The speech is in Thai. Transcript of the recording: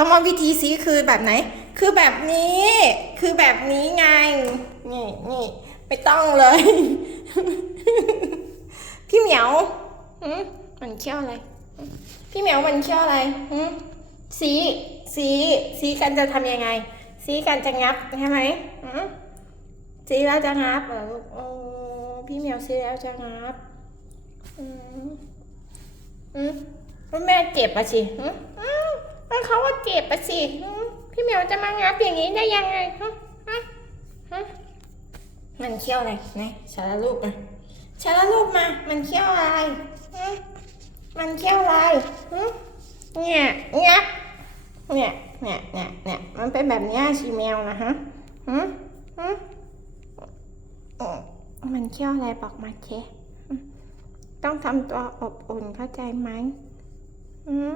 คำว่าวิธีสีคือแบบไหน คือแบบนี้ คือแบบนี้ไง นี่นี่ไม่ต้องเลย พี่เหมียวมันเขี้ยวอะไร พี่เหมียวมันเขี้ยวอะไรสีสีสีกันจะทำยังไง สีกันจะงับใช่ไหมสีแล้วจะงับเหรอลูกโอ้พี่เหมียวสีแล้วจะงับ อืมอืมแม่เจ็บอะสิหืมอื มแล้วเขาว่าเจ็บอะสิพี่เหมียวจะมางับอย่างนี้ได้ยังไงหืมหืมหืมมันเขี้ยวอะไรไหนสารรูปอะชาละลูกมา มันเขี้ยวอะไรมันเขี้ยวอะไรเนี่ยเนี่ยเนี่ยเนี่ยเนี่ยเนี่ยมันเป็นแบบนี้ชีแมวนะฮะหึหึอ๋อมันเขี้ยวอะไรบอกมาเชต้องทำตัวอบอุ่นเข้าใจไหมอืม